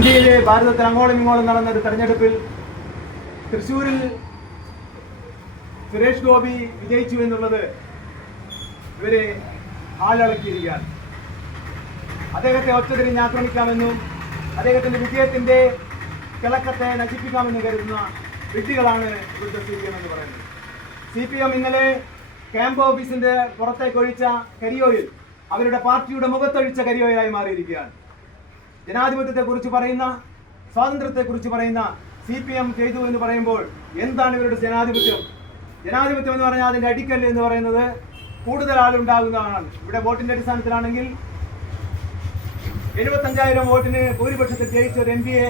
ഇന്ത്യയിലെ ഭാരതത്തിൽ അങ്ങോളം ഇങ്ങോളം നടന്ന ഒരു തെരഞ്ഞെടുപ്പിൽ തൃശ്ശൂരിൽ സുരേഷ് ഗോപി വിജയിച്ചു എന്നുള്ളത് ഇവരെ ആളിളക്കിയിരിക്കുകയാണ്. അദ്ദേഹത്തെ ഒറ്റതിരിഞ്ഞ് ആക്രമിക്കാമെന്നും അദ്ദേഹത്തിന്റെ വിജയത്തിന്റെ തിളക്കത്തെ നശിപ്പിക്കാമെന്നും കരുതുന്ന വ്യക്തികളാണ് ഇവിടുത്തെ CPM എന്ന് പറയുന്നത്. CPM ഇന്നലെ ക്യാമ്പ് ഓഫീസിന്റെ പുറത്തേക്ക് ഒഴിച്ച കരിയോയിൽ അവരുടെ പാർട്ടിയുടെ മുഖത്തൊഴിച്ച കരിയോയിലായി മാറിയിരിക്കുകയാണ്. ജനാധിപത്യത്തെക്കുറിച്ച് പറയുന്ന, സ്വാതന്ത്ര്യത്തെക്കുറിച്ച് പറയുന്ന CPM ചെയ്തു എന്ന് പറയുമ്പോൾ എന്താണ് ഇവരുടെ ജനാധിപത്യം? ജനാധിപത്യം എന്ന് പറഞ്ഞാൽ അതിന്റെ അടിക്കല്ല് എന്ന് പറയുന്നത് കൂടുതൽ ആളുണ്ടാകുന്നതാണ്. ഇവിടെ വോട്ടിന്റെ അടിസ്ഥാനത്തിലാണെങ്കിൽ 75,000 വോട്ടിന് ഭൂരിപക്ഷത്തിൽ ജയിച്ച ഒരു MP യെ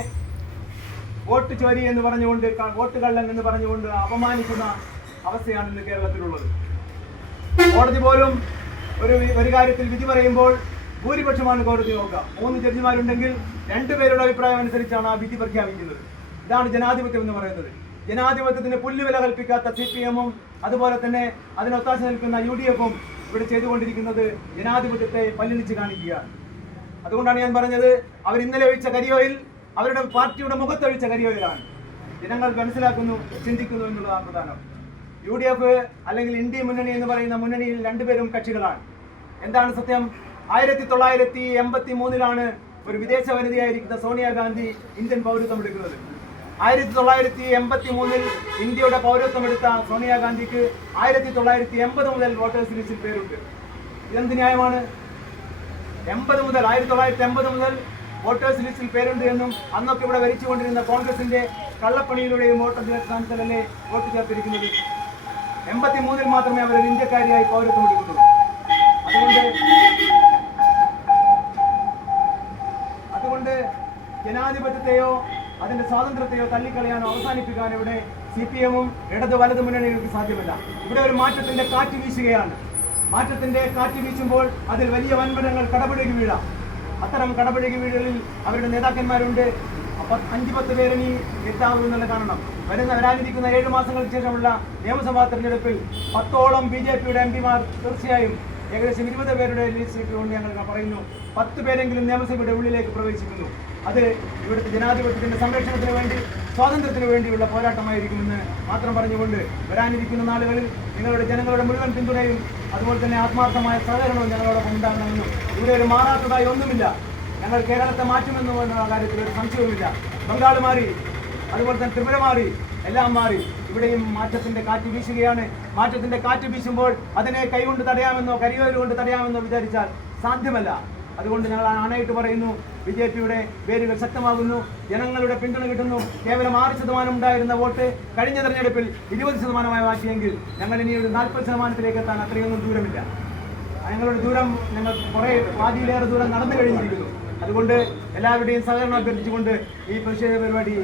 വോട്ട് ചോരി എന്ന് പറഞ്ഞുകൊണ്ട്, വോട്ട് കള്ളൻ എന്ന് പറഞ്ഞുകൊണ്ട് അപമാനിക്കുന്ന അവസ്ഥയാണ് ഇന്ന് കേരളത്തിലുള്ളത്. കോടതി പോലും ഒരു കാര്യത്തിൽ വിധി പറയുമ്പോൾ ഭൂരിപക്ഷമാണ് കോടതി നോക്കുക. 3 ജഡ്ജിമാരുണ്ടെങ്കിൽ 2 പേരുടെ അഭിപ്രായം അനുസരിച്ചാണ് ആ വിധി പ്രഖ്യാപിക്കുന്നത്. ഇതാണ് ജനാധിപത്യം എന്ന് പറയുന്നത്. ജനാധിപത്യത്തിന് പുല്ലുവില കൽപ്പിക്കാത്ത CPM-ഉം അതുപോലെ തന്നെ അതിനൊത്താശ നിൽക്കുന്ന UDF-ഉം ഇവിടെ ചെയ്തുകൊണ്ടിരിക്കുന്നത് ജനാധിപത്യത്തെ പല്ലിളിച്ച് കാണിക്കുകയാണ്. അതുകൊണ്ടാണ് ഞാൻ പറഞ്ഞത്, അവർ ഇന്നലെ ഒഴിച്ച കരിയോയിൽ അവരുടെ പാർട്ടിയുടെ മുഖത്തൊഴിച്ച കരിയോയിലാണ്. ജനങ്ങൾ മനസ്സിലാക്കുന്നു, ചിന്തിക്കുന്നു എന്നുള്ളതാണ് പ്രധാനം. UDF അല്ലെങ്കിൽ ഇന്ത്യ മുന്നണി എന്ന് പറയുന്ന മുന്നണിയിൽ 2 പേരും കക്ഷികളാണ്. എന്താണ് സത്യം? 1983 ഒരു വിദേശ വനിതയായിരിക്കുന്ന സോണിയാഗാന്ധി ഇന്ത്യൻ പൗരത്വം എടുക്കുന്നത്. 1983 ഇന്ത്യയുടെ പൗരത്വം എടുത്ത സോണിയാഗാന്ധിക്ക് 1980 മുതൽ വോട്ടേഴ്സ് ലിസ്റ്റിൽ പേരുണ്ട്. ഇതെന്ത് ന്യായമാണ്? 1980 മുതൽ വോട്ടേഴ്സ് ലിസ്റ്റിൽ പേരുണ്ട് എന്നും അന്നൊക്കെ ഇവിടെ ഭരിച്ചുകൊണ്ടിരുന്ന കോൺഗ്രസിന്റെ കള്ളപ്പണിയിലൂടെയും വോട്ടർ സ്ഥാനത്തല്ലേ വോട്ട് ചേർത്തിരിക്കുന്നത്. 83 മാത്രമേ അവർ ഇന്ത്യക്കാരിയായി പൗരത്വം എടുക്കുന്നുള്ളൂ. അതുകൊണ്ട് ജനാധിപത്യത്തെയോ അതിന്റെ സ്വാതന്ത്ര്യത്തെയോ തള്ളിക്കളയാനോ അവസാനിപ്പിക്കാനോ ഇവിടെ CPM-ഉം ഇടത് വലത് മുന്നണികൾക്ക് സാധ്യമല്ല. ഇവിടെ ഒരു മാറ്റത്തിന്റെ കാറ്റ് വീശുകയാണ്. മാറ്റത്തിന്റെ കാറ്റ് വീശുമ്പോൾ അതിൽ വലിയ വൻമരങ്ങൾ കടപുഴകി വീഴാം. അത്തരം കടപുഴകി വീഴലിൽ അവരുടെ നേതാക്കന്മാരുണ്ട്. 5-10 പേരിനി എത്താവൂ എന്നുള്ള കാണണം. വരാനിരിക്കുന്ന 7 മാസങ്ങൾക്ക് ശേഷമുള്ള നിയമസഭാ തെരഞ്ഞെടുപ്പിൽ 10ഓളം BJP-യുടെ MP-മാർ തീർച്ചയായും ഏകദേശം 20 പേരുടെ ലിസ്റ്റ് കൊണ്ട് ഞങ്ങൾ പറയുന്നു, 10 പേരെങ്കിലും നിയമസഭയുടെ ഉള്ളിലേക്ക് പ്രവേശിക്കുന്നു. അത് ഇവിടുത്തെ ജനാധിപത്യത്തിന്റെ സംരക്ഷണത്തിന് വേണ്ടി, സ്വാതന്ത്ര്യത്തിന് വേണ്ടിയുള്ള പോരാട്ടമായിരിക്കുമെന്ന് മാത്രം പറഞ്ഞുകൊണ്ട് വരാനിരിക്കുന്ന നാളുകളിൽ നിങ്ങളുടെ ജനങ്ങളുടെ മുഴുവൻ പിന്തുണയും അതുപോലെ തന്നെ ആത്മാർത്ഥമായ സഹകരണവും ഞങ്ങളോടൊപ്പം ഉണ്ടാകണമെന്നും, ഇവിടെ ഒരു മാറാത്തതായി ഒന്നുമില്ല. ഞങ്ങൾ കേരളത്തെ മാറ്റുമെന്ന് പറഞ്ഞ കാര്യത്തിൽ ഒരു സംശയവുമില്ല. ബംഗാൾ മാറി, അതുപോലെ തന്നെ ത്രിപുര മാറി, എല്ലാം മാറി. ഇവിടെയും മാറ്റത്തിന്റെ കാറ്റ് വീശുകയാണ്. മാറ്റത്തിന്റെ കാറ്റ് വീശുമ്പോൾ അതിനെ കൈകൊണ്ട് തടയാമെന്നോ കരിയോയിൽ കൊണ്ട് തടയാമെന്നോ വിചാരിച്ചാൽ സാധ്യമല്ല. അതുകൊണ്ട് ഞങ്ങൾ ആണയിട്ട് പറയുന്നു, BJP-യുടെ വേരുകൾ ശക്തമാകുന്നു, ജനങ്ങളുടെ പിന്തുണ കിട്ടുന്നു. കേവലം 6% ഉണ്ടായിരുന്ന വോട്ട് കഴിഞ്ഞ തെരഞ്ഞെടുപ്പിൽ 20% മാറ്റിയെങ്കിൽ ഞങ്ങൾ ഇനി ഒരു 40% എത്താൻ അത്രയൊന്നും ദൂരമില്ല. ഞങ്ങളുടെ ദൂരം ഞങ്ങൾ കുറേ പാതിയിലേറെ ദൂരം നടന്നു കഴിഞ്ഞിരിക്കുന്നു. അതുകൊണ്ട് എല്ലാവരുടെയും സഹകരണം അഭ്യർത്ഥിച്ചുകൊണ്ട് ഈ പ്രതിഷേധ പരിപാടി